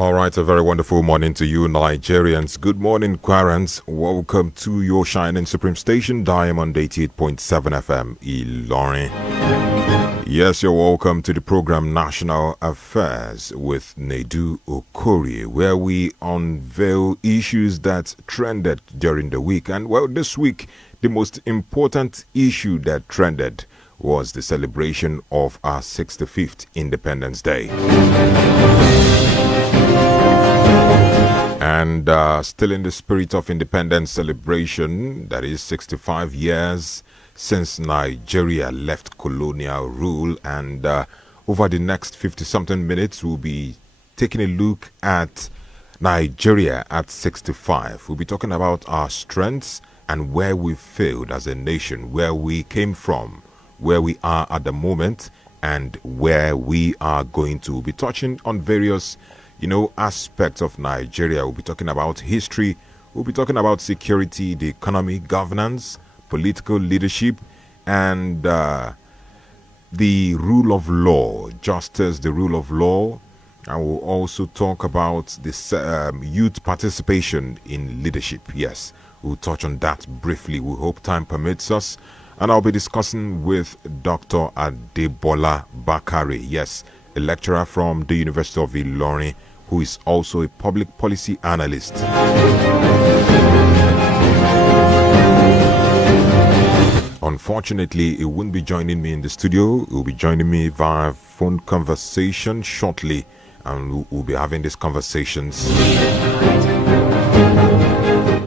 All right, a very wonderful morning to you, Nigerians. Good morning, Quarants. Welcome to your shining supreme station, Diamond 88.7 FM, Ilorin. Yes, you're welcome to the program National Affairs with Nedu Okori, where we unveil issues that trended during the week. And well, this week, the most important issue that trended was the celebration of our 65th Independence Day. And still in the spirit of independence celebration, that is 65 years since Nigeria left colonial rule. And over the next 50-something minutes, we'll be taking a look at Nigeria at 65. We'll be talking about our strengths and where we failed as a nation, where we came from, where we are at the moment, and where we are going to. We'll be touching on various aspects of Nigeria. We'll be talking about history. We'll be talking about security, the economy, governance, political leadership, and the rule of law, justice, the rule of law. And we'll also talk about the youth participation in leadership. Yes, we'll touch on that briefly. We hope time permits us. And I'll be discussing with Dr. Adebola Bakare. Yes, a lecturer from the University of Ilorin, who is also a public policy analyst. Unfortunately, he won't be joining me in the studio. He'll be joining me via phone conversation shortly, and we'll be having these conversations.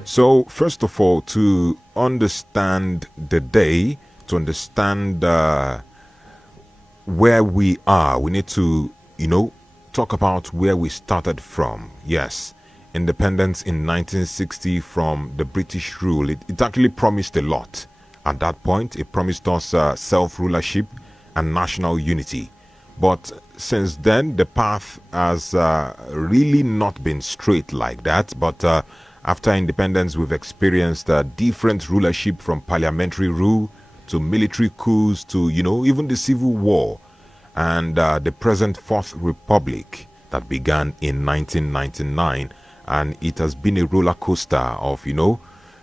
So, first of all, to understand the day, to understand where we are, we need to, talk about where we started from. Yes, independence in 1960 from the British rule. It actually promised a lot. At that point, it promised us self-rulership and national unity. But since then, the path has really not been straight like that. But after independence, we've experienced different rulership, from parliamentary rule to military coups to, even the civil war. And the present Fourth Republic that began in 1999. And it has been a roller coaster of,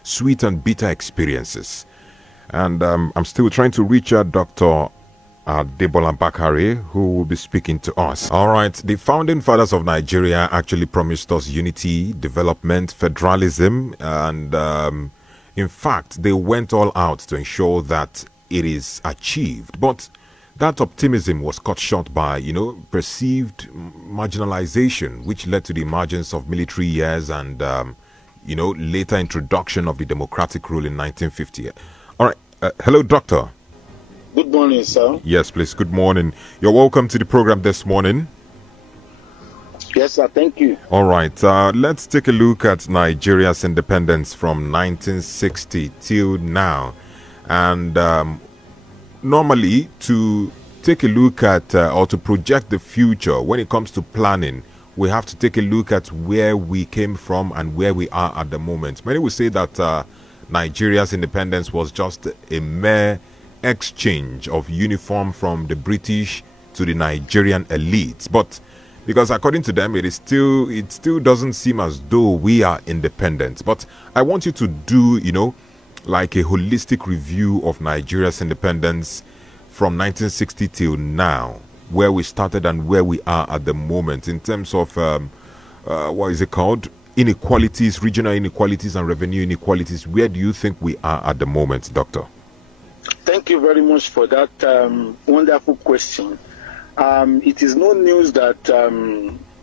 sweet and bitter experiences. And I'm still trying to reach out Dr. Adebola Bakare, who will be speaking to us. All right, the founding fathers of Nigeria actually promised us unity, development, federalism, and in fact, they went all out to ensure that it is achieved. But that optimism was cut short by, perceived marginalization, which led to the emergence of military years and, later introduction of the democratic rule in 1950. All right. Hello, Doctor. Good morning, sir. Yes, please. Good morning. You're welcome to the program this morning. Yes, sir. Thank you. All right. Let's take a look at Nigeria's independence from 1960 till now. And normally, to take a look at or to project the future when it comes to planning, we have to take a look at where we came from and where we are at the moment. Many will say that Nigeria's independence was just a mere exchange of uniform from the British to the Nigerian elites. But because according to them, it still doesn't seem as though we are independent. But I want you to do, like a holistic review of Nigeria's independence from 1960 till now, where we started and where we are at the moment in terms of what is it called? Inequalities, regional inequalities and revenue inequalities. Where do you think we are at the moment, Doctor? Thank you very much for that wonderful question. It is no news that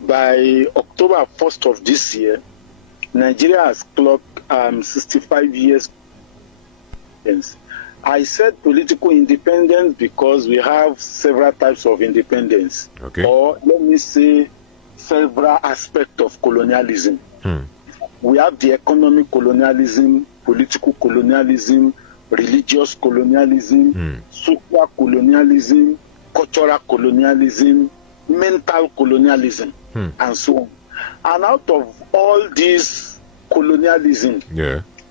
by October 1st of this year, Nigeria has clocked 65 years. I said political independence because we have several types of independence. Okay. Or let me say several aspects of colonialism. We have the economic colonialism, political colonialism, religious colonialism, social colonialism, cultural colonialism, mental colonialism, and so on. And out of all these colonialism,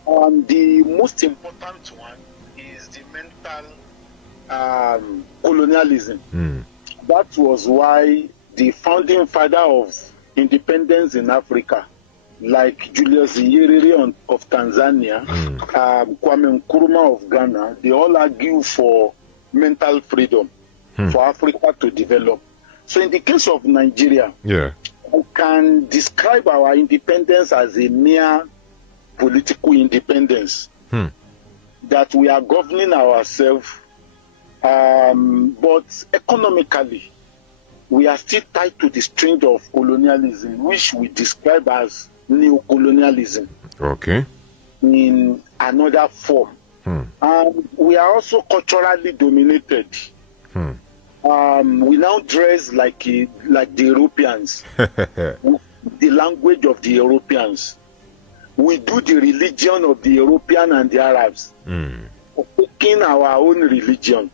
the most important one is the mental colonialism. That was why the founding father of independence in Africa, like Julius Nyerere of Tanzania, Kwame Nkrumah of Ghana, they all argue for mental freedom for Africa to develop. So in the case of Nigeria, we can describe our independence as a mere political independence, that we are governing ourselves, but economically, we are still tied to the string of colonialism, which we describe as neo-colonialism. Okay. In another form. We are also culturally dominated. We now dress like the Europeans, the language of the Europeans. We do the religion of the European and the Arabs, taking our own religion.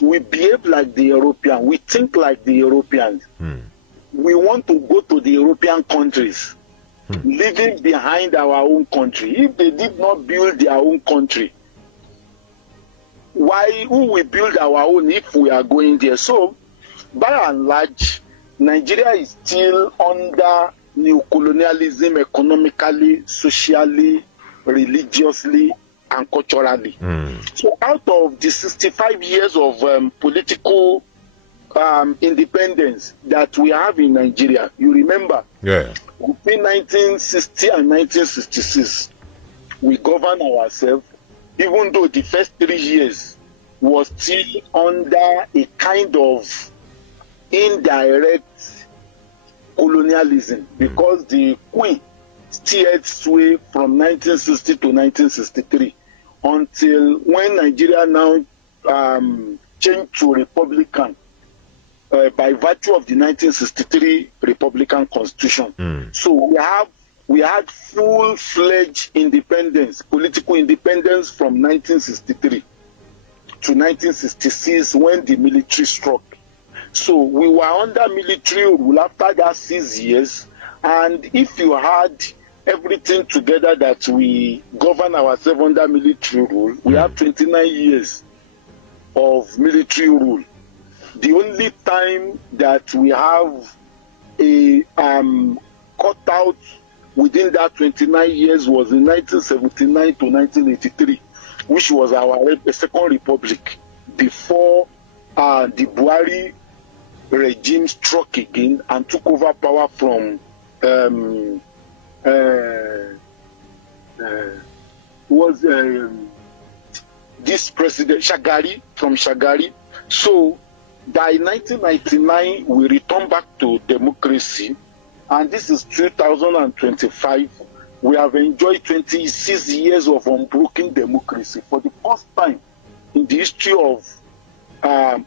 We behave like the European. We think like the Europeans. We want to go to the European countries, leaving behind our own country. If they did not build their own country, who will build our own if we are going there? So, by and large, Nigeria is still under neo-colonialism economically, socially, religiously, and culturally. So out of the 65 years of political independence that we have in Nigeria, you remember, between 1960 and 1966, we governed ourselves, even though the first 3 years was still under a kind of indirect colonialism, because the Queen steered sway from 1960 to 1963, until when Nigeria now changed to Republican by virtue of the 1963 Republican Constitution. So we had full-fledged independence, political independence from 1963 to 1966 when the military struck. So we were under military rule after that 6 years, and if you had everything together that we govern ourselves under military rule, we have 29 years of military rule. The only time that we have a cutout within that 29 years was in 1979 to 1983, which was our second republic, before the Buhari regime struck again and took over power from this president Shagari, from Shagari. So by 1999 we returned back to democracy, and this is 2025. We have enjoyed 26 years of unbroken democracy. For the first time in the history of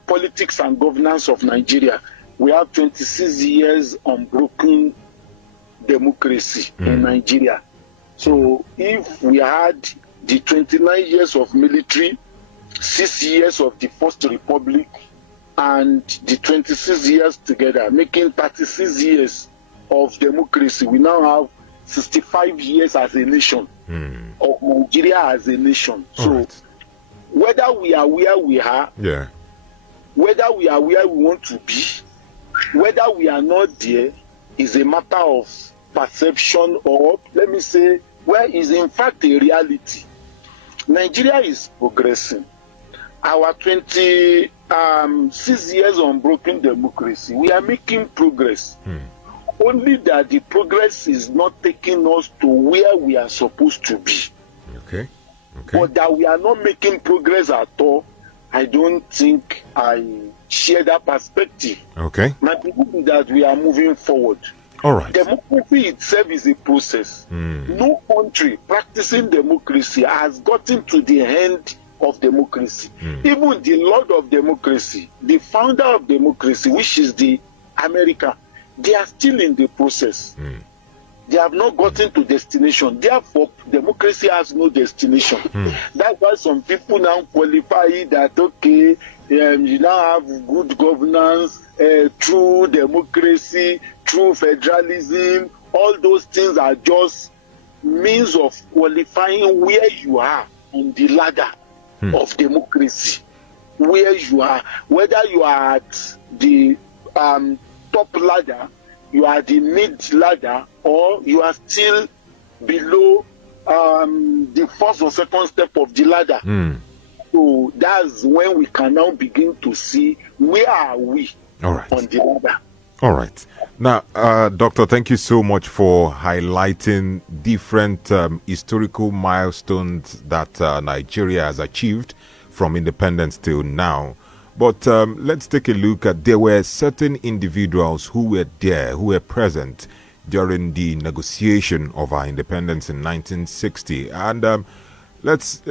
politics and governance of Nigeria, we have 26 years unbroken democracy in Nigeria. So if we had the 29 years of military, 6 years of the First Republic, and the 26 years together, making 36 years of democracy, we now have 65 years as a nation, of Nigeria as a nation. So whether we are where we are, whether we are where we want to be, whether we are not there, is a matter of perception, or let me say, where is in fact a reality. Nigeria is progressing. Our 26 years unbroken democracy, we are making progress. Only that the progress is not taking us to where we are supposed to be. But that we are not making progress at all, I don't think I share that perspective. My belief is that we are moving forward. Democracy itself is a process. No country practicing democracy has gotten to the end of democracy. Even the Lord of democracy, the founder of democracy, which is the America, they are still in the process. They have not gotten to destination. Therefore, democracy has no destination. That's why some people now qualify that, okay, you now have good governance, true democracy, true federalism. All those things are just means of qualifying where you are on the ladder of democracy. Where you are, whether you are at the top ladder you are the mid ladder, or you are still below the first or second step of the ladder. So that's when we can now begin to see where are we on the ladder. All right. Now, Doctor, thank you so much for highlighting different historical milestones that Nigeria has achieved from independence till now. But let's take a look at, there were certain individuals who were there, who were present during the negotiation of our independence in 1960. And let's,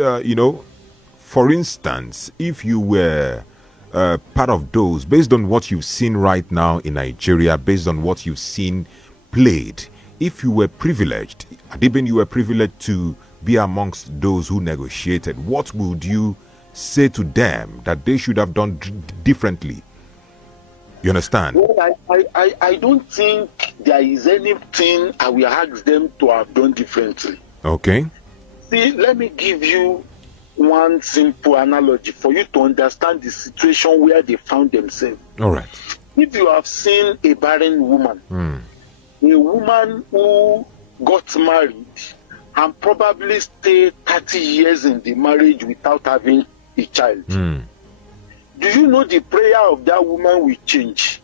for instance, if you were part of those, based on what you've seen right now in Nigeria, based on what you've seen played, if you were privileged, Adibin, you were privileged to be amongst those who negotiated, what would you say to them that they should have done differently? You understand? Well, I don't think there is anything I will ask them to have done differently. Okay. See, let me give you one simple analogy for you to understand the situation where they found themselves. All right. If you have seen a barren woman, a woman who got married and probably stayed 30 years in the marriage without having a child, do you know the prayer of that woman will change?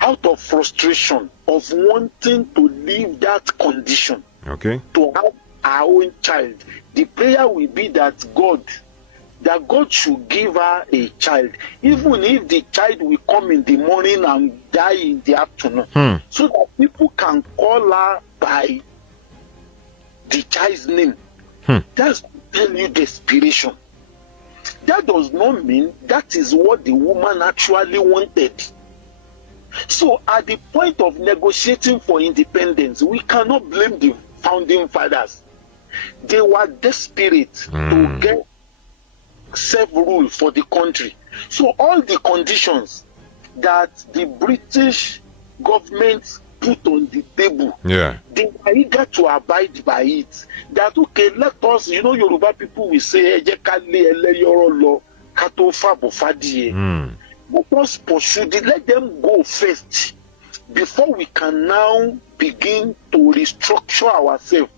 Out of frustration of wanting to leave that condition, to have our own child, the prayer will be that God should give her a child, even if the child will come in the morning and die in the afternoon, so that people can call her by the child's name. That's to tell you desperation. That does not mean that is what the woman actually wanted. So at the point of negotiating for independence, we cannot blame the founding fathers. They were desperate to get self-rule for the country. So all the conditions that the British government put on the table, they were eager to abide by it. That, okay, let us, Yoruba people will say, let us pursue it, let them go first before we can now begin to restructure ourselves.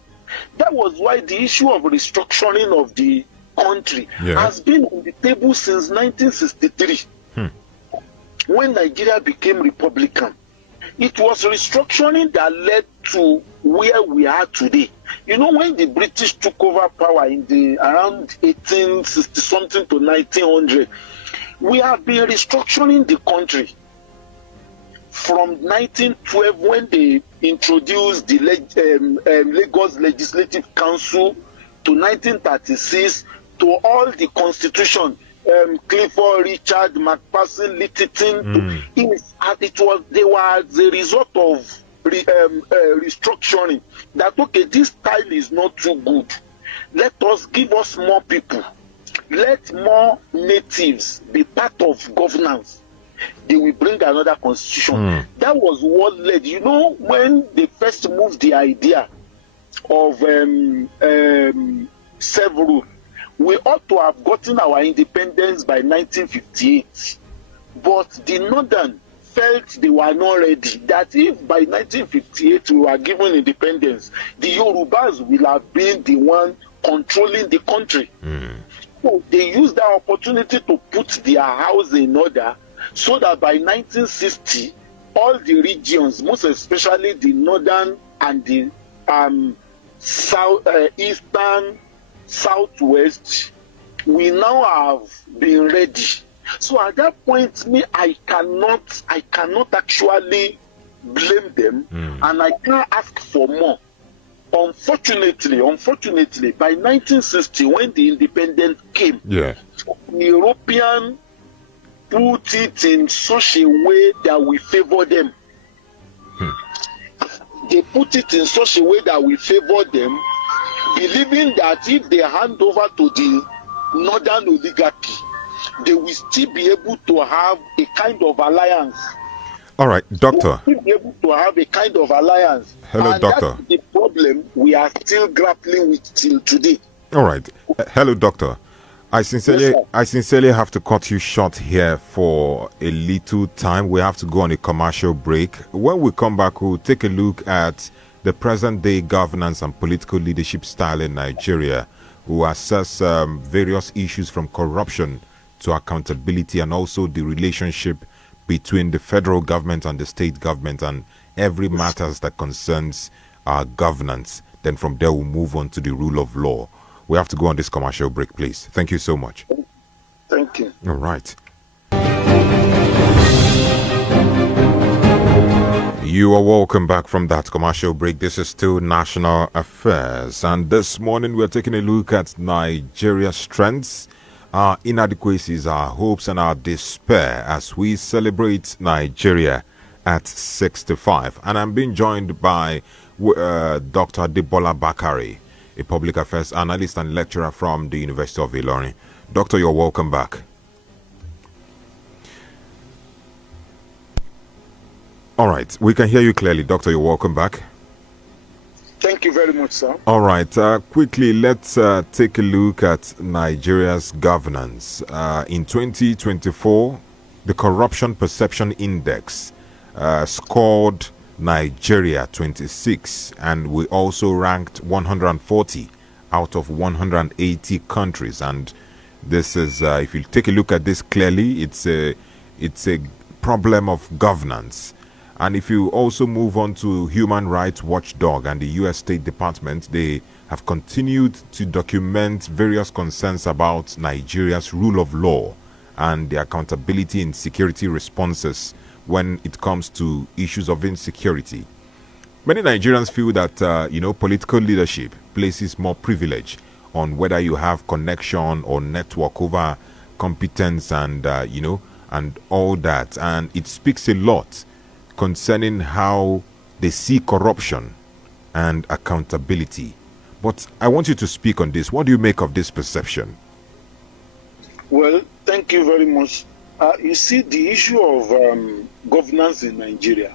That was why the issue of restructuring of the country has been on the table since 1963, when Nigeria became Republican. It was restructuring that led to where we are today. When the British took over power in the around 1860 something to 1900, we have been restructuring the country from 1912, when they introduced the Lagos Legislative Council, to 1936, to all the constitution, Clifford, Richard, McPherson, Littleton. They were the result of restructuring. That, okay, this style is not too good. Let us give us more people. Let more natives be part of governance. They will bring another constitution. That was what led, when they first moved the idea of self-rule, we ought to have gotten our independence by 1958. But the Northern felt they were not ready. That if by 1958 we were given independence, the Yorubas will have been the one controlling the country. So they used that opportunity to put their house in order, so that by 1960, all the regions, most especially the northern and the eastern, southwest, we now have been ready. So at that point, I cannot actually blame them, and I can't ask for more. Unfortunately, by 1960, when the independence came, the European put it in such a way that we favor them. They put it in such a way that we favor them, believing that if they hand over to the northern oligarchy, they will still be able to have a kind of alliance. All right, Doctor. We will be able to have a kind of alliance. Hello, and Doctor. That's the problem we are still grappling with till today. All right. Hello, Doctor. I sincerely have to cut you short here for a little time. We have to go on a commercial break. When we come back, we'll take a look at the present day governance and political leadership style in Nigeria. We'll assess various issues from corruption to accountability, and also the relationship between the federal government and the state government, and every matters that concerns our governance. Then from there, we'll move on to the rule of law. We have to go on this commercial break, please. Thank you so much. Thank you. All right. You are welcome back from that commercial break. This is still National Affairs. And this morning, we're taking a look at Nigeria's strengths, our inadequacies, our hopes, and our despair as we celebrate Nigeria at 65. And I'm being joined by Dr. Debola Bakari, a public affairs analyst and lecturer from the University of Ilorin. Doctor, you're welcome back. All right, we can hear you clearly. Doctor, you're welcome back. Thank you very much, sir. All right, quickly, let's take a look at Nigeria's governance. In 2024, the Corruption Perception Index scored Nigeria 26, and we also ranked 140 out of 180 countries. And this is, if you take a look at this clearly, it's a problem of governance. And if you also move on to Human Rights Watchdog and the U.S. State Department, they have continued to document various concerns about Nigeria's rule of law and the accountability in security responses when it comes to issues of insecurity. Many Nigerians feel that, political leadership places more privilege on whether you have connection or network over competence and, and all that. And it speaks a lot concerning how they see corruption and accountability. But I want you to speak on this. What do you make of this perception? Well, thank you very much. You see, the issue of governance in Nigeria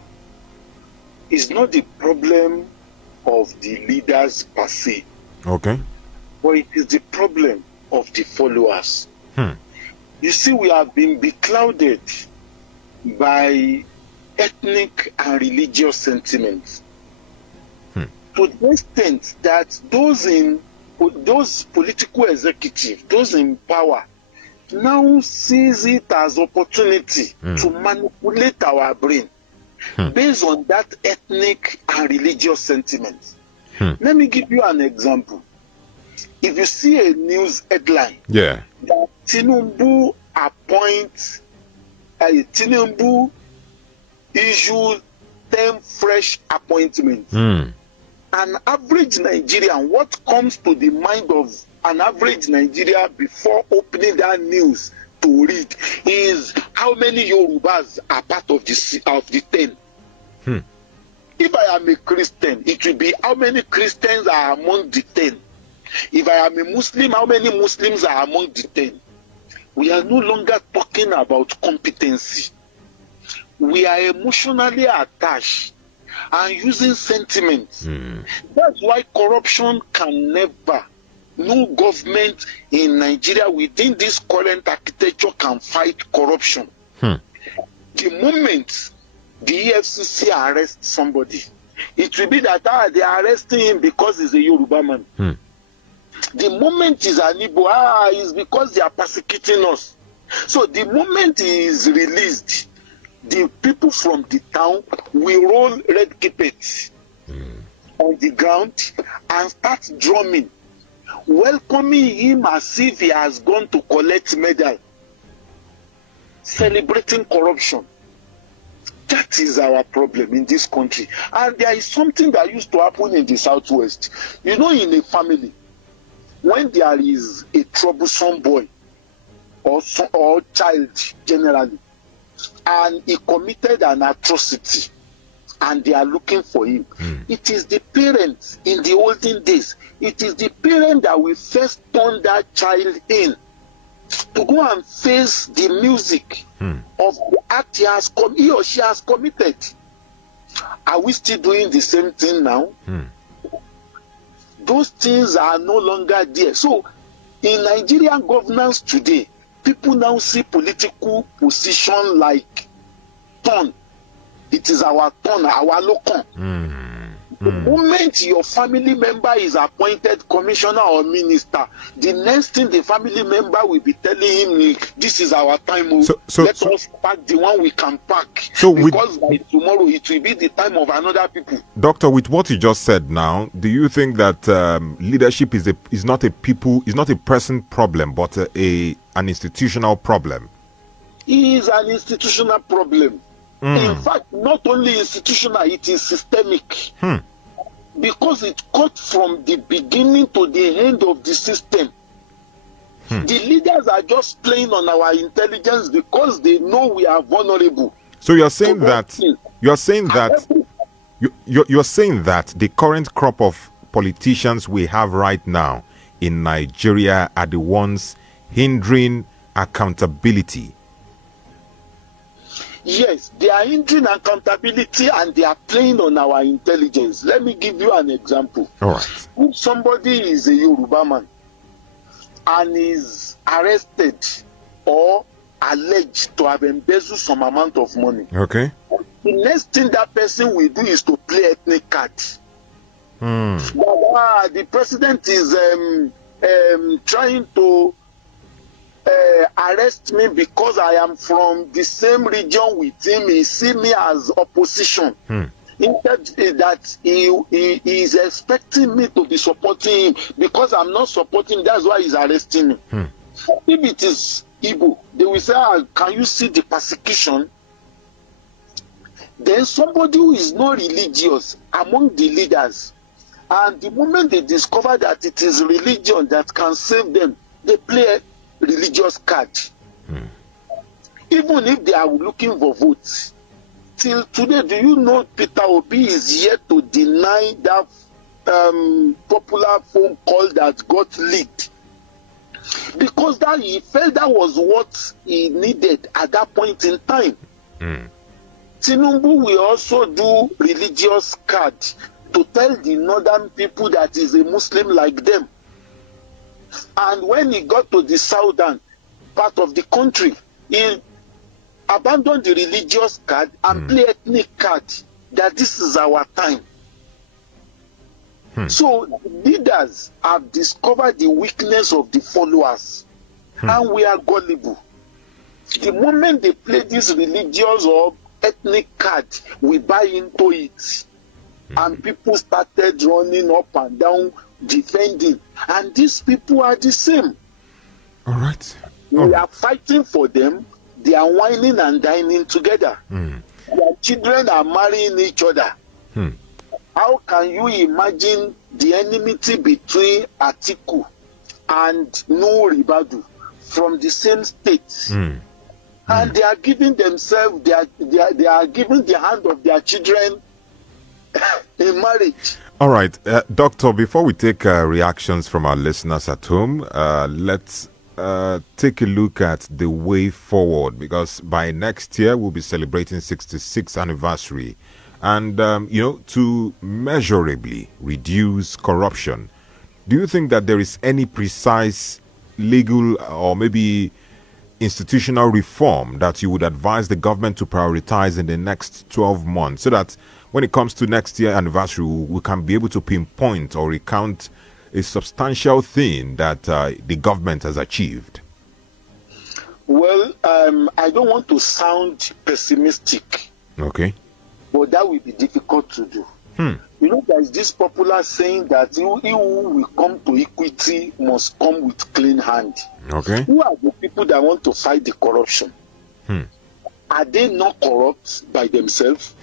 is not the problem of the leaders per se. Okay. But it is the problem of the followers. You see, we have been beclouded by ethnic and religious sentiments to the extent that those political executives, those in power, now sees it as opportunity to manipulate our brain based on that ethnic and religious sentiments. Let me give you an example. If you see a news headline that Tinubu appoints Tinubu issues 10 fresh appointments. An average Nigerian, what comes to the mind of an average Nigerian before opening that news to read is how many Yorubas are part of the 10. If I am a Christian, it will be how many Christians are among the 10. If I am a Muslim, how many Muslims are among the 10? We are no longer talking about competency. We are emotionally attached and using sentiments. That's why corruption can never, no government in Nigeria within this current architecture can fight corruption. The moment the EFCC arrests somebody, it will be that they are arresting him because he's a Yoruba man. The moment he's an Igbo, it's because they are persecuting us. So the moment he is released, the people from the town will roll red carpets on the ground and start drumming, welcoming him as if he has gone to collect medal, celebrating corruption. That is our problem in this country. And there is something that used to happen in the Southwest. You know, in a family, when there is a troublesome boy or child generally, and he committed an atrocity, and they are looking for him. It is the parents in the olden days. It is the parent that will first turn that child in to go and face the music of the act he or she has committed. Are we still doing the same thing now? Those things are no longer there. So In Nigerian governance today, people now see political position like turn. It is our turn, our local. The moment your family member is appointed commissioner or minister, the next thing the family member will be telling him, this is our time. Let us pack the one we can pack. Because by tomorrow it will be the time of another people. Doctor, with what you just said now, do you think that leadership is not a person problem, but an institutional problem? It is an institutional problem. In fact, not only institutional, it is systemic. Because it cut from the beginning to the end of the system. The leaders are just playing on our intelligence because they know we are vulnerable. So you're saying that the current crop of politicians we have right now in Nigeria are the ones hindering accountability. Yes, they are hindering accountability and they are playing on our intelligence. Let me give you an example. All right. If somebody is a Yoruba man and is arrested or alleged to have embezzled some amount of money, okay, the next thing that person will do is to play ethnic card. The president is trying to arrest me because I am from the same region with him. He see me as opposition. Instead that he is expecting me to be supporting him because I'm not supporting him. That's why he's arresting me. If it is Igbo, they will say, can you see the persecution? Then somebody who is not religious among the leaders, and the moment they discover that it is religion that can save them, they play religious card. Even if they are looking for votes. Till today, do you know Peter Obi is yet to deny that popular phone call that got leaked? Because that he felt that was what he needed at that point in time. Tinubu will also do religious card to tell the northern people that he's a Muslim like them. And when he got to the southern part of the country, he abandoned the religious card and play ethnic card that this is our time. So leaders have discovered the weakness of the followers, and we are gullible. The moment they play this religious or ethnic card, we buy into it, and people started running up and down defending, and these people are the same. All right. We are fighting for them. They are whining and dining together. Their children are marrying each other. How can you imagine the enmity between Atiku and Nuhu Ribadu from the same state? And they are giving themselves, they are giving the hand of their children in marriage. All right, Doctor, before we take reactions from our listeners at home, let's take a look at the way forward, because by next year we'll be celebrating 66th anniversary. And, to measurably reduce corruption, do you think that there is any precise legal or maybe institutional reform that you would advise the government to prioritize in the next 12 months so that when it comes to next year anniversary, we can be able to pinpoint or recount a substantial thing that the government has achieved? Well, I don't want to sound pessimistic. Okay. But that will be difficult to do. You know, there is this popular saying that he who will come to equity must come with clean hand. Okay. Who are the people that want to fight the corruption? Are they not corrupt by themselves?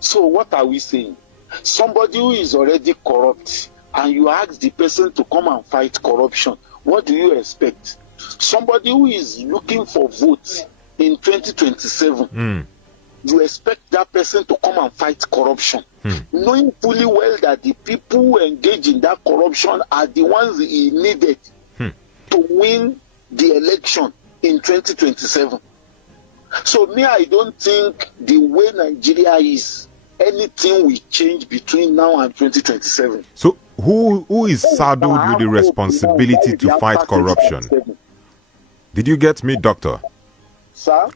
So what are we saying? Somebody who is already corrupt and you ask the person to come and fight corruption, what do you expect? Somebody who is looking for votes in 2027, you expect that person to come and fight corruption, knowing fully well that the people who engage in that corruption are the ones he needed to win the election in 2027. So me, I don't think the way Nigeria is, anything will change between now and 2027. So who is saddled with the responsibility to fight corruption? Did you get me, doctor? Sir?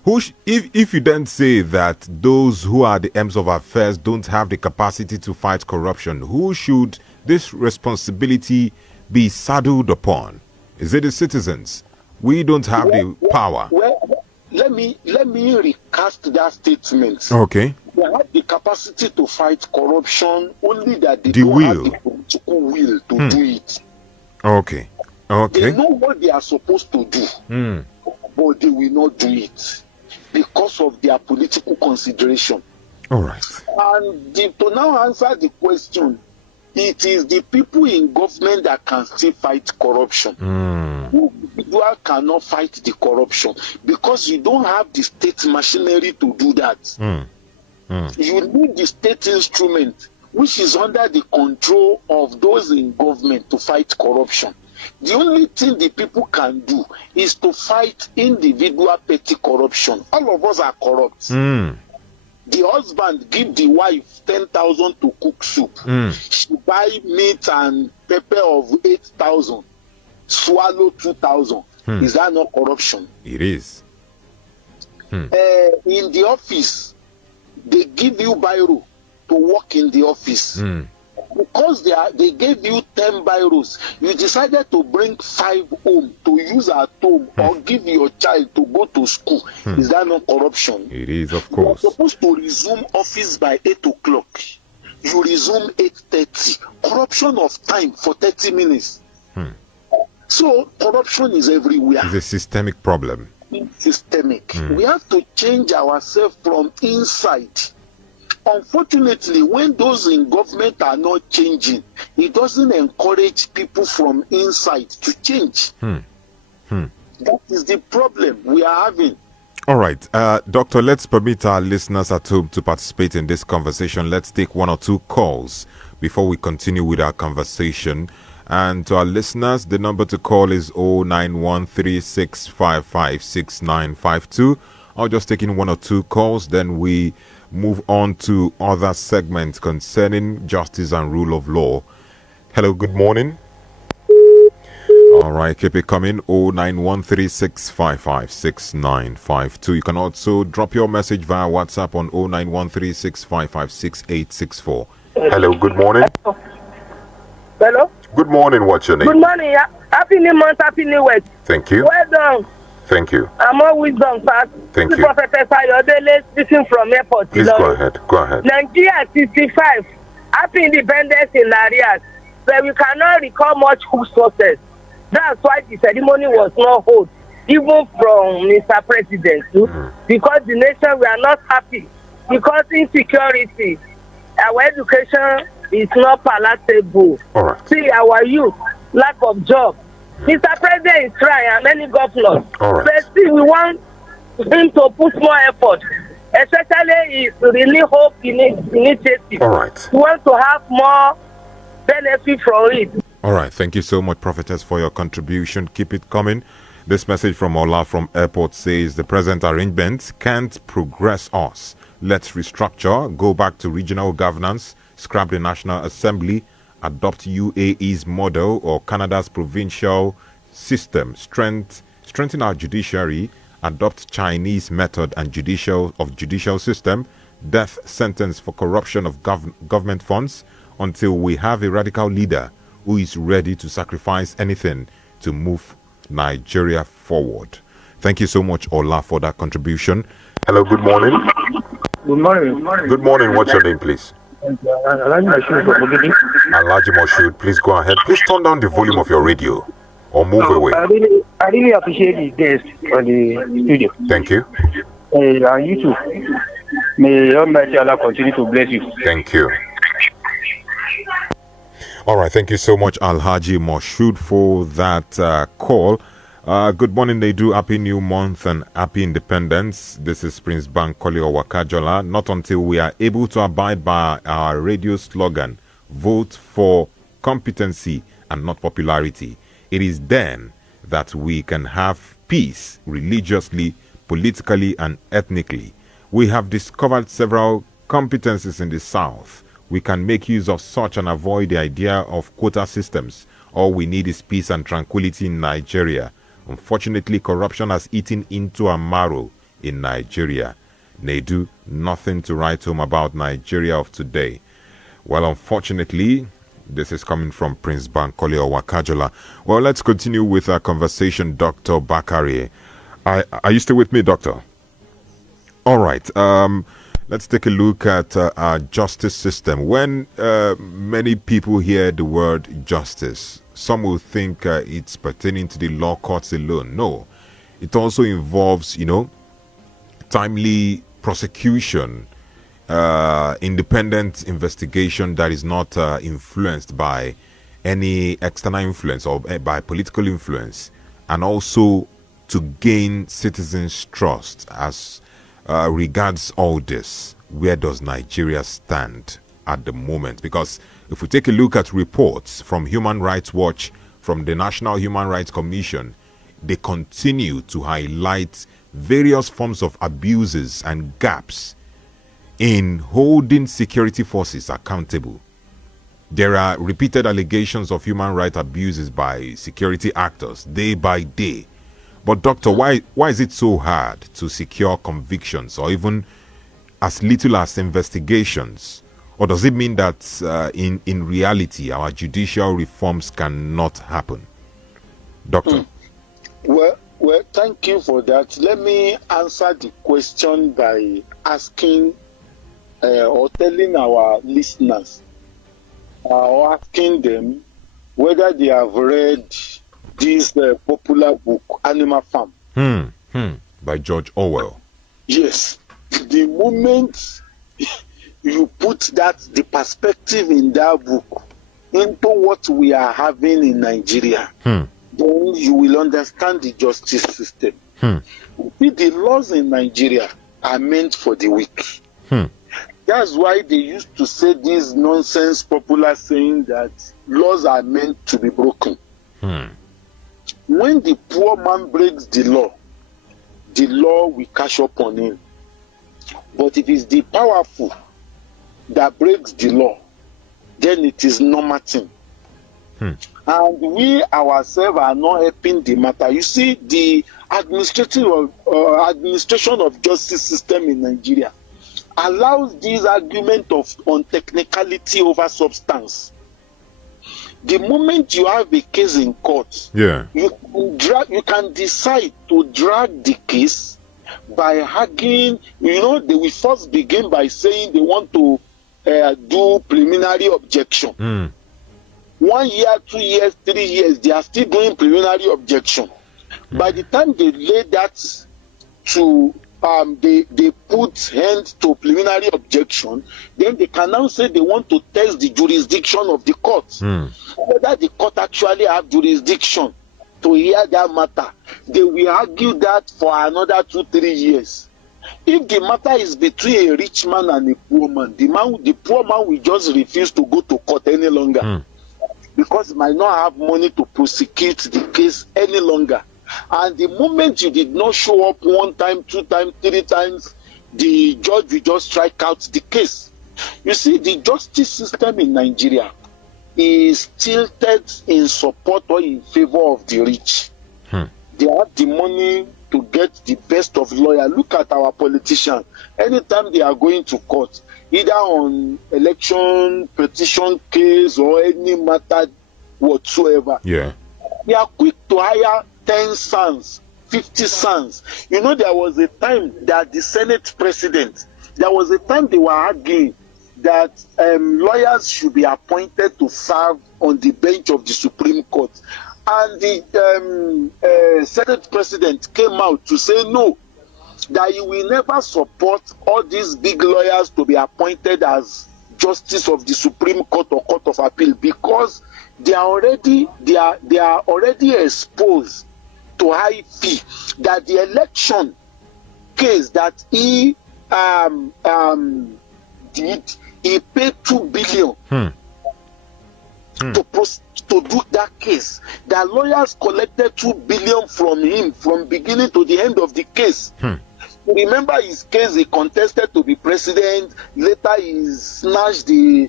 If you then say that those who are the M's of affairs don't have the capacity to fight corruption, who should this responsibility be saddled upon? Is it the citizens? We don't have the power. Well, let me recast that statement. Okay. They have the capacity to fight corruption, only that they don't have the political will to do it. Okay. They know what they are supposed to do, but they will not do it because of their political consideration. All right. And to now answer the question, it is the people in government that can still fight corruption. Individual cannot fight the corruption because you don't have the state machinery to do that. You need the state instrument, which is under the control of those in government to fight corruption. The only thing the people can do is to fight individual petty corruption. All of us are corrupt. The husband give the wife 10,000 to cook soup. She buy meat and pepper of 8,000, swallow 2,000. Is that not corruption? It is. In the office, they give you biro to work in the office. Because they gave you 10 biros, you decided to bring 5 home to use at home or give your child to go to school. Is that not corruption? It is, of course. You are supposed to resume office by 8 o'clock. You resume 8:30. Corruption of time for 30 minutes. So corruption is everywhere. It's a systemic problem. Systemic. We have to change ourselves from inside. Unfortunately, when those in government are not changing, it doesn't encourage people from inside to change. That is the problem we are having. All right, Doctor, let's permit our listeners at home to participate in this conversation. Let's take 1 or 2 calls before we continue with our conversation. And to our listeners, the number to call is 09136556952. I'll just take in 1 or 2 calls, then we move on to other segments concerning justice and rule of law. Hello, good morning. All right, keep it coming. 09136556952. You can also drop your message via WhatsApp on 09136556864. Hello, good morning. Hello. Good morning. What's your name? Good morning. Yeah. Happy New Month. Happy New Week. Thank you. Well done. Thank you. I'm always done fast. Thank you. Prophetess Ayodele speaking from airport. Please go ahead. Go ahead. Nigeria 65. Happy independence in areas where we cannot recall much who success. That's why the ceremony was not held, even from Mr. President, because the nation we are not happy, because insecurity, our education is not palatable. All right. See our youth, lack of job. Mr. President is trying, and many governors. All right. But still, we want him to put more effort, especially his really hope initiative. All right. We want to have more benefit from it. All right. Thank you so much, Prophetess, for your contribution. Keep it coming. This message from Ola from Airport says the present arrangement can't progress us. Let's restructure, go back to regional governance, scrap the National Assembly, adopt UAE's model or Canada's provincial system, strengthen our judiciary, adopt Chinese method and judicial system, death sentence for corruption of government funds until we have a radical leader who is ready to sacrifice anything to move Nigeria forward. Thank you so much, Ola, for that contribution. Hello, good morning. Good morning. Good morning. What's your name, please? Alhaji Moshood, please go ahead. Please turn down the volume of your radio or move away. I really appreciate the guest on the studio. Thank you. And you too. May Almighty Allah continue to bless you. Thank you. All right, thank you so much, Alhaji Moshood, for that call. Good morning, they do. Happy New Month and Happy Independence. This is Prince Bankole Owakajola. Not until we are able to abide by our radio slogan, vote for competency and not popularity, it is then that we can have peace religiously, politically, and ethnically. We have discovered several competencies in the South we can make use of such and avoid the idea of quota systems. All we need is peace and tranquility in Nigeria. Unfortunately, corruption has eaten into our marrow in Nigeria. Nedu, nothing to write home about Nigeria of today. Well, unfortunately, this is coming from Prince Bankole Owakajola. Well, let's continue with our conversation, Dr. Bakari. Are you still with me, Doctor? All right. Let's take a look at our justice system. When many people hear the word justice, some will think it's pertaining to the law courts alone. No, it also involves, timely prosecution, independent investigation that is not influenced by any external influence or by political influence, and also to gain citizens' trust as regards all this. Where does Nigeria stand at the moment? Because if we take a look at reports from Human Rights Watch, from the National Human Rights Commission, they continue to highlight various forms of abuses and gaps in holding security forces accountable. There are repeated allegations of human rights abuses by security actors day by day. But doctor, why is it so hard to secure convictions or even as little as investigations? Or does it mean that in reality our judicial reforms cannot happen? Doctor? Well, thank you for that. Let me answer the question by asking or telling our listeners or asking them whether they have read this popular book, Animal Farm. By George Orwell. Yes. The moment you put the perspective in that book into what we are having in Nigeria, then you will understand the justice system. The laws in Nigeria are meant for the weak. That's why they used to say this nonsense popular saying that laws are meant to be broken. When the poor man breaks the law will catch up on him. But if it's the powerful that breaks the law, then it is normal thing. And we ourselves are not helping the matter. You see, the administration of justice system in Nigeria allows this argument on technicality over substance. The moment you have a case in court, you can decide to drag the case by arguing. They will first begin by saying they want to do preliminary objection. 1 year, 2 years, 3 years, they are still doing preliminary objection. By the time they lay that to they put hand to preliminary objection, then they can now say they want to test the jurisdiction of the court. Whether the court actually have jurisdiction to hear that matter. They will argue that for another 2-3 years. If the matter is between a rich man and a poor man, the poor man will just refuse to go to court any longer because he might not have money to prosecute the case any longer. And the moment you did not show up 1 time, 2 times, 3 times, the judge will just strike out the case. You see, the justice system in Nigeria is tilted in support or in favor of the rich. They have the money to get the best of lawyers. Look at our politicians. Anytime they are going to court, either on election, petition case, or any matter whatsoever, they are quick to hire 10 sons, 50 sons. There was a time that the Senate president, there was a time they were arguing that lawyers should be appointed to serve on the bench of the Supreme Court. And the Senate president came out to say no, that he will never support all these big lawyers to be appointed as justice of the Supreme Court or Court of Appeal, because they are already exposed to high fee. That the election case that he did, he paid 2 billion to do that case. The lawyers collected 2 billion from him from beginning to the end of the case. Remember his case, he contested to be president. Later, he snatched the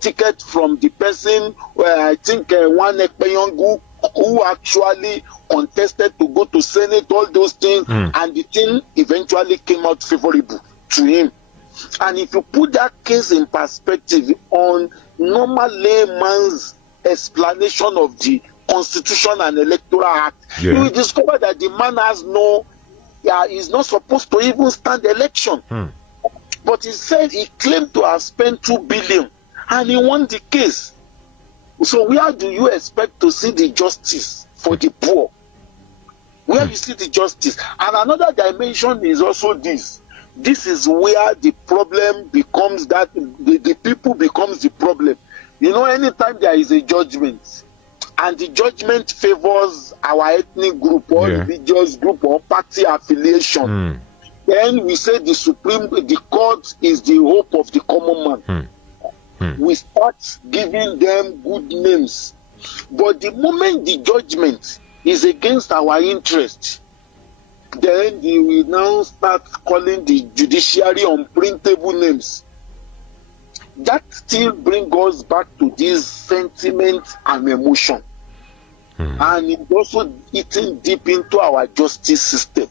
ticket from the person, I think one Ekpeyongu, who actually contested to go to Senate, all those things, and the thing eventually came out favorable to him. And if you put that case in perspective on normal layman's explanation of the Constitution and Electoral Act, you will discover that the man has is not supposed to even stand election. But he said he claimed to have spent 2 billion and he won the case. So where do you expect to see the justice for the poor? Where you see the justice? And another dimension is also this. This is where the problem becomes that the people becomes the problem. You know, anytime there is a judgment and the judgment favors our ethnic group or religious group or party affiliation, then we say the court is the hope of the common man. We start giving them good names. But the moment the judgment is against our interest, then they will now start calling the judiciary unprintable names. That still brings us back to this sentiment and emotion. And it's also eating deep into our justice system.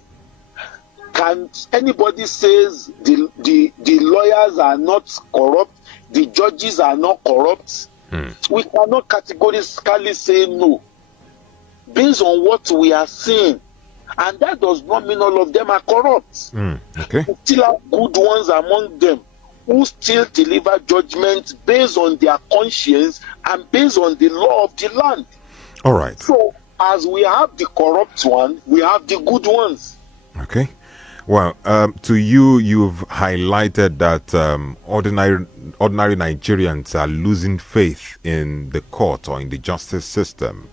Can anybody says the lawyers are not corrupt, the judges are not corrupt? We cannot categorically say no, based on what we are seeing. And that does not mean all of them are corrupt. Okay. We still have good ones among them who still deliver judgment based on their conscience and based on the law of the land. All right. So, as we have the corrupt one, we have the good ones. Okay. Well, to you, you've highlighted that ordinary Nigerians are losing faith in the court or in the justice system.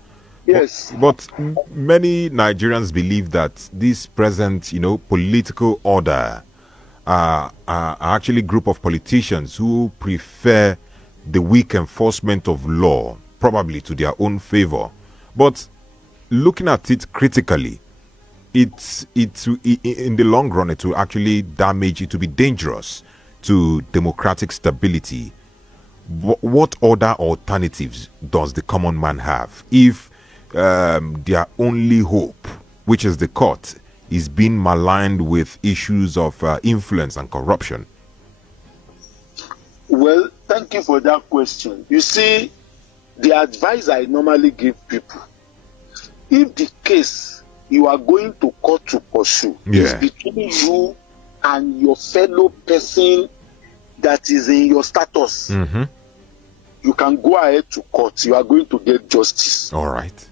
Yes. But many Nigerians believe that this present, political order are actually a group of politicians who prefer the weak enforcement of law, probably to their own favor. But looking at it critically, it's in the long run, it will actually damage, it will be dangerous to democratic stability. What other alternatives does the common man have if their only hope, which is the court, is being maligned with issues of influence and corruption? Well, thank you for that question. You see, the advice I normally give people, if the case you are going to court to pursue is between you and your fellow person that is in your status, you can go ahead to court. You are going to get justice. All right.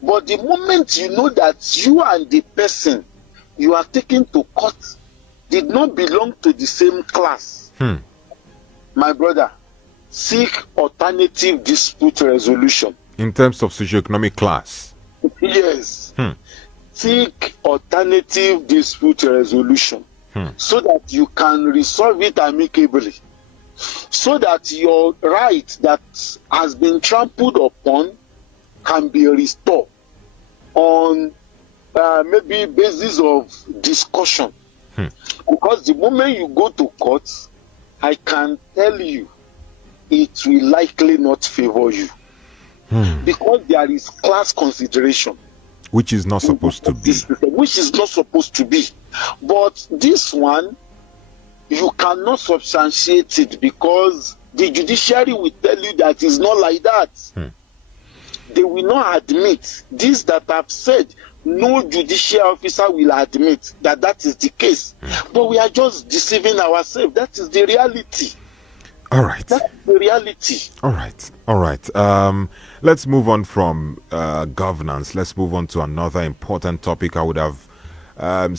But the moment you know that you and the person you are taking to court did not belong to the same class, my brother, seek alternative dispute resolution. In terms of socioeconomic class? Yes. Seek alternative dispute resolution so that you can resolve it amicably, so that your right that has been trampled upon can be restored on maybe basis of discussion. Because the moment you go to court, I can tell you it will likely not favor you, because there is class consideration, which is not supposed to be. But this one, you cannot substantiate it, because the judiciary will tell you that it's not like that. They will not admit this that I've said. No judicial officer will admit that that is the case. But we are just deceiving ourselves. That is the reality. All right. That's the reality. All right. All right. Let's move on from governance. Let's move on to another important topic. I would have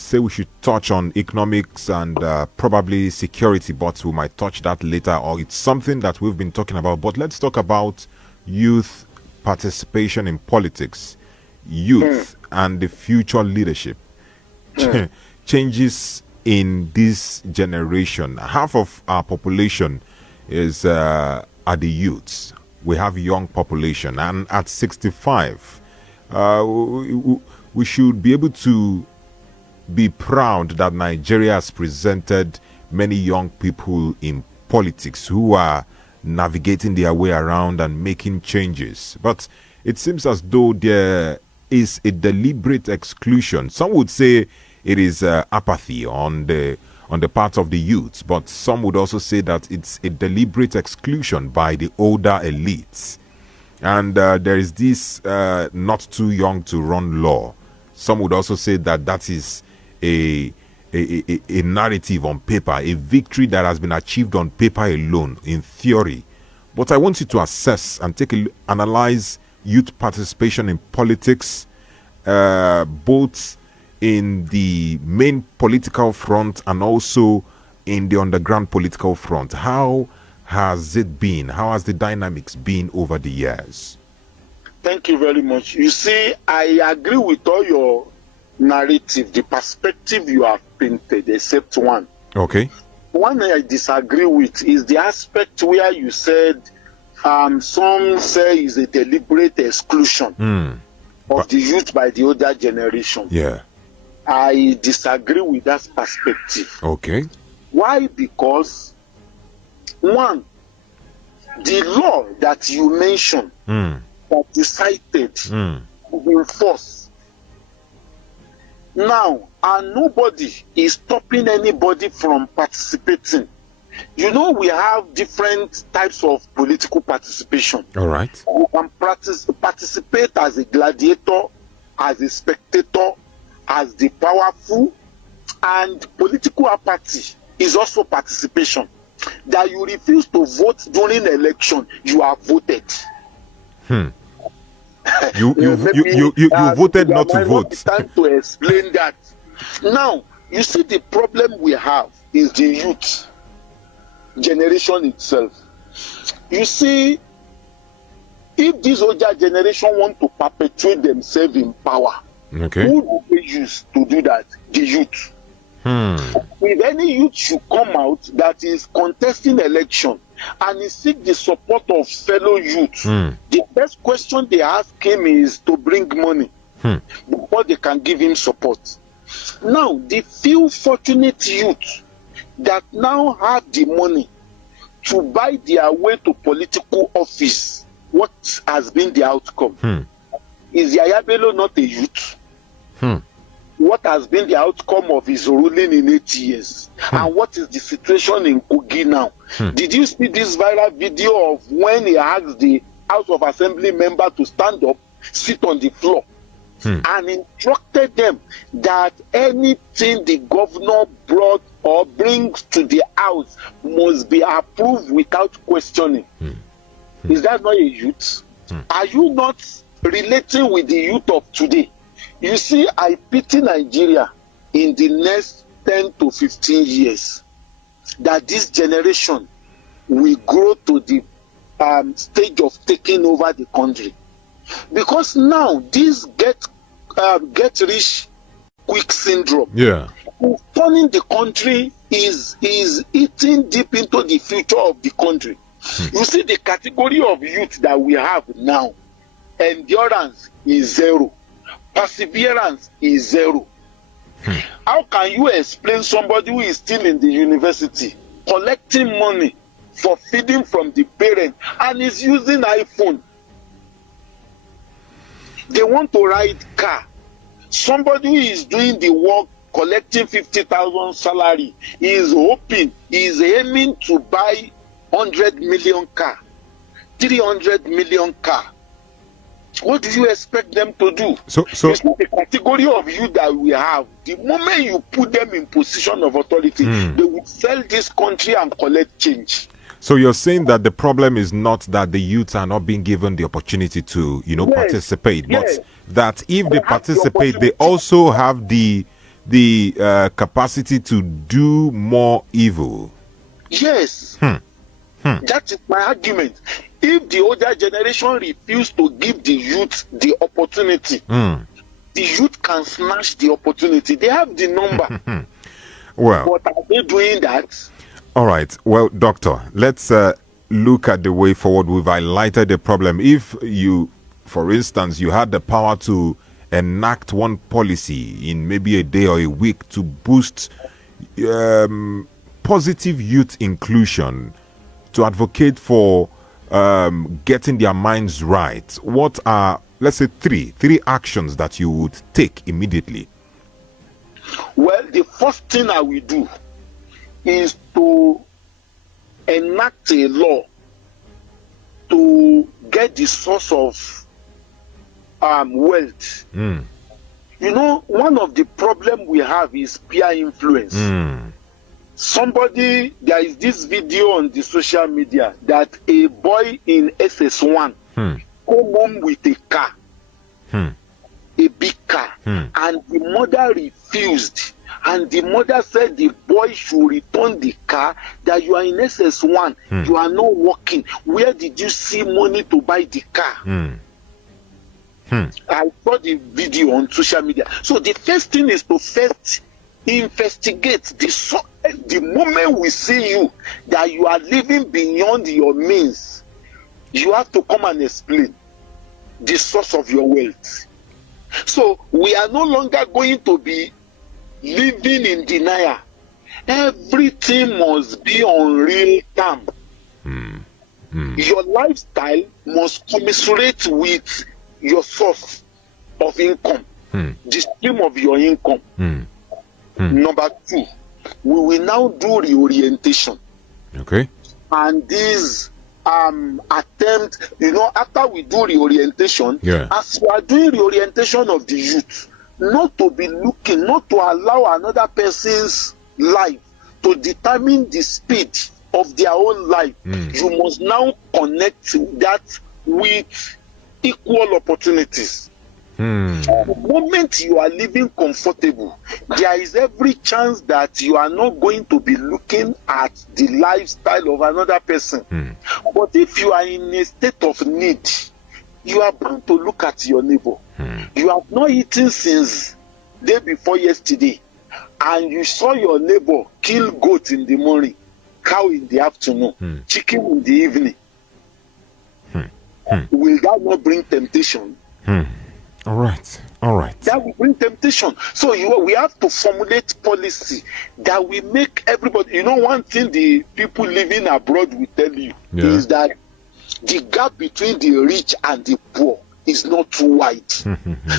say we should touch on economics and probably security, but we might touch that later, or it's something that we've been talking about. But let's talk about youth participation in politics, youth and the future leadership. Changes in this generation. Half of our population is are the youths. We have young population, and at 65, we should be able to be proud that Nigeria has presented many young people in politics who are navigating their way around and making changes. But it seems as though there is a deliberate exclusion. Some would say it is apathy on the part of the youth, but some would also say that it's a deliberate exclusion by the older elites. And there is this not too young to run law. Some would also say that that is a narrative on paper, a victory that has been achieved on paper alone, in theory. But I want you to assess and analyze youth participation in politics, both in the main political front and also in the underground political front. How has it been? How has the dynamics been over the years? Thank you very much. You see, I agree with all your narrative, the perspective you have painted, except one. Okay. One I disagree with is the aspect where you said some say is a deliberate exclusion of the youth by the older generation. Yeah. I disagree with that perspective. Okay. Why? Because, one, the law that you mentioned, that you cited, is in force now, and nobody is stopping anybody from participating. You know, we have different types of political participation. All right. You can participate as a gladiator, as a spectator, as the powerful, and political apathy is also participation. That you refuse to vote during election, you are voted. You voted not to vote. Time to explain that. Now, you see, the problem we have is the youth generation itself. You see, if this older generation want to perpetuate themselves in power, okay, who do they use to do that? The youth. If any youth should come out that is contesting election and he seek the support of fellow youth, the first question they ask him is to bring money before they can give him support. Now, the few fortunate youth that now have the money to buy their way to political office, what has been the outcome? Is Yaya Bello not a youth? What has been the outcome of his ruling in 8 years? And what is the situation in Kogi now? Did you see this viral video of when he asked the House of Assembly member to stand up, sit on the floor, and instructed them that anything the governor brought or brings to the house must be approved without questioning? Is that not a youth? Are you not relating with the youth of today? You see, I pity Nigeria in the next 10 to 15 years that this generation will grow to the stage of taking over the country. Because now this get rich quick syndrome, turning the country is eating deep into the future of the country. You see, the category of youth that we have now, endurance is zero. Perseverance is zero. How can you explain somebody who is still in the university collecting money for feeding from the parent and is using iPhone? They want to ride car. Somebody who is doing the work collecting 50,000 salary is hoping, is aiming to buy 100 million car, 300 million car. What do you expect them to do? So the category of you that we have, the moment you put them in position of authority, they will sell this country and collect change. So you're saying that the problem is not that the youths are not being given the opportunity to, participate, but that if they participate, they also have the capacity to do more evil. Yes. That is my argument. If the older generation refuse to give the youth the opportunity, the youth can snatch the opportunity. They have the number. Well, but are they doing that? All right. Well, Doctor, let's look at the way forward. We've highlighted the problem. If you, for instance, you had the power to enact one policy in maybe a day or a week to boost positive youth inclusion, to advocate for getting their minds right, what are, let's say, three actions that you would take immediately? Well, the first thing I will do is to enact a law to get the source of wealth. You know, one of the problems we have is peer influence. There is this video on the social media that a boy in SS1 come home with a car, a big car, and the mother refused. And the mother said the boy should return the car, that you are in SS1, you are not working. Where did you see money to buy the car? I saw the video on social media. So the first thing is to first investigate the moment we see you that you are living beyond your means. You have to come and explain the source of your wealth. So we are no longer going to be living in denial. Everything must be on real time. Your lifestyle must commiserate with your source of income, the stream of your income. Number two, we will now do reorientation. Okay. And this attempt, you know, after we do reorientation, as we are doing reorientation of the youth, not to be looking, not to allow another person's life to determine the speed of their own life. You must now connect that with equal opportunities. The moment you are living comfortable, there is every chance that you are not going to be looking at the lifestyle of another person. But if you are in a state of need, you are bound to look at your neighbor. You have not eaten since day before yesterday, and you saw your neighbor kill goat in the morning, cow in the afternoon, chicken in the evening. Will that not bring temptation? All right. That will bring temptation. So we have to formulate policy that we make everybody. You know, one thing the people living abroad will tell you is that the gap between the rich and the poor is not too wide.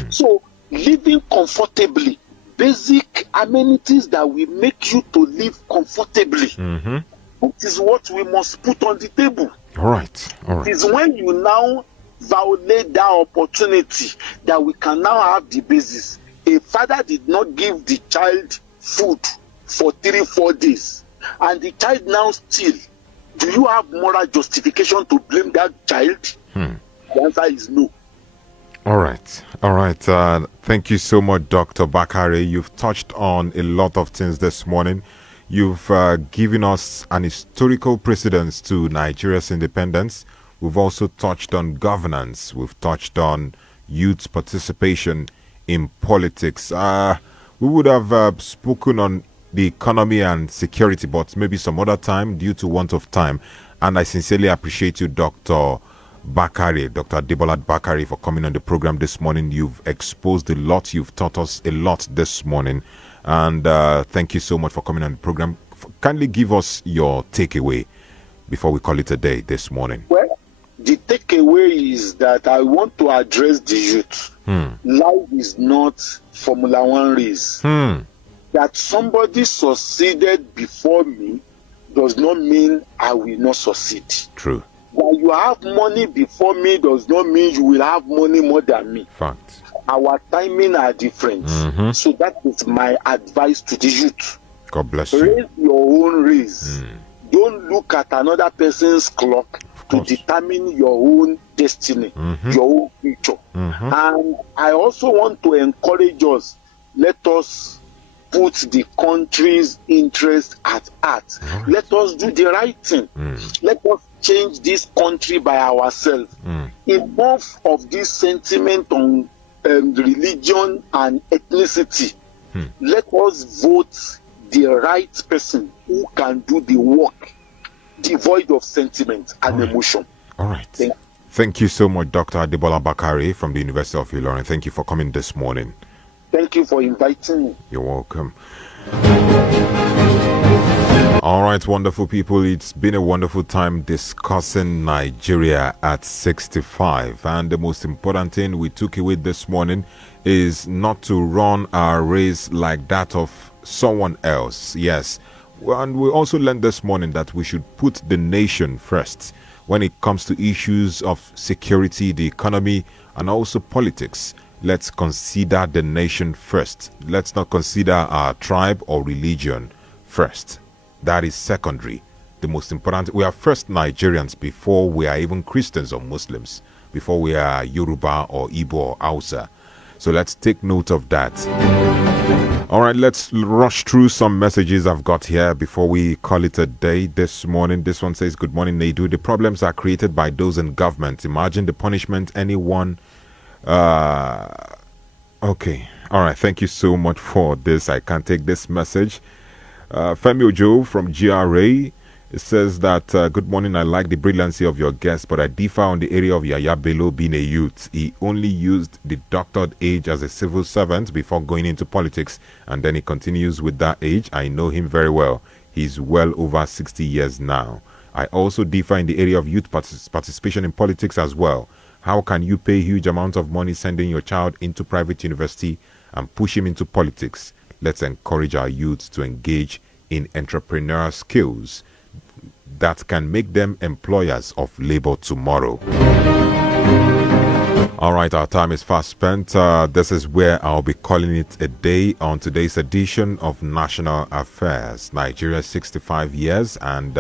So living comfortably, basic amenities that will make you to live comfortably, that is what we must put on the table. All right. It is when you now violate that opportunity that we can now have the basis. A father did not give the child food for 3-4 days, and the child now steal. Do you have moral justification to blame that child? The answer is no. All right. Thank you so much, Dr. Bakare. You've touched on a lot of things this morning. You've given us an historical precedence to Nigeria's independence. We've also touched on governance. We've touched on youth participation in politics. We would have spoken on the economy and security, but maybe some other time due to want of time. And I sincerely appreciate you, Dr. Bakare, Dr. Debola Bakare, for coming on the program this morning. You've exposed a lot. You've taught us a lot this morning. And thank you so much for coming on the program. Kindly give us your takeaway before we call it a day this morning. Well, the takeaway is that I want to address the youth. Life is not Formula One race. That somebody succeeded before me does not mean I will not succeed. True. That you have money before me does not mean you will have money more than me. Fact. Our timing are different. So that is my advice to the youth. God bless you. Raise your own race. Don't look at another person's clock to determine your own destiny, your own future. And I also want to encourage us, let us put the country's interest at heart. Let us do the right thing. Let us change this country by ourselves. Enough of this sentiment on religion and ethnicity. Let us vote the right person who can do the work, devoid of sentiment and emotion. All right. Thank you so much, Dr. Adebola Bakari from the University of Ilorin. Thank you for coming this morning. Thank you for inviting me. You're welcome. All right, wonderful people. It's been a wonderful time discussing Nigeria at 65. And the most important thing we took away this morning is not to run our race like that of someone else. Yes. And we also learned this morning that we should put the nation first when it comes to issues of security, the economy, and also politics. Let's consider the nation first. Let's not consider our tribe or religion first. That is secondary. The most important, we are first Nigerians before we are even Christians or Muslims, before we are Yoruba or Igbo or Hausa. So let's take note of that. All right, let's rush through some messages I've got here before we call it a day this morning. This one says, good morning, Naidu. The problems are created by those in government. Imagine the punishment anyone... Okay. All right. Thank you so much for this. I can't take this message. Femi Ojo from GRA. It says that, good morning, I like the brilliancy of your guest, but I differ on the area of Yaya Bello being a youth. He only used the doctored age as a civil servant before going into politics, and then he continues with that age. I know him very well. He's well over 60 years now. I also differ in the area of youth participation in politics as well. How can you pay huge amounts of money sending your child into private university and push him into politics? Let's encourage our youth to engage in entrepreneurial skills that can make them employers of labor tomorrow. All right, our time is fast spent. This is where I'll be calling it a day on today's edition of National Affairs. Nigeria 65 years, and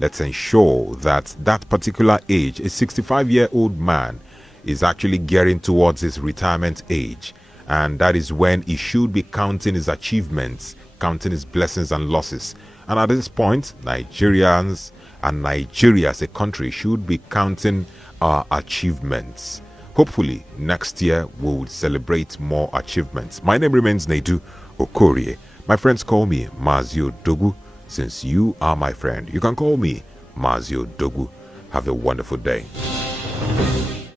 let's ensure that that particular age, a 65-year-old man, is actually gearing towards his retirement age. And that is when he should be counting his achievements, counting his blessings and losses. And at this point, Nigerians and Nigeria as a country should be counting our achievements. Hopefully, next year we will celebrate more achievements. My name remains Naidu Okorie. My friends call me Mazio Dogu. Since you are my friend, you can call me Mazio Dogu. Have a wonderful day.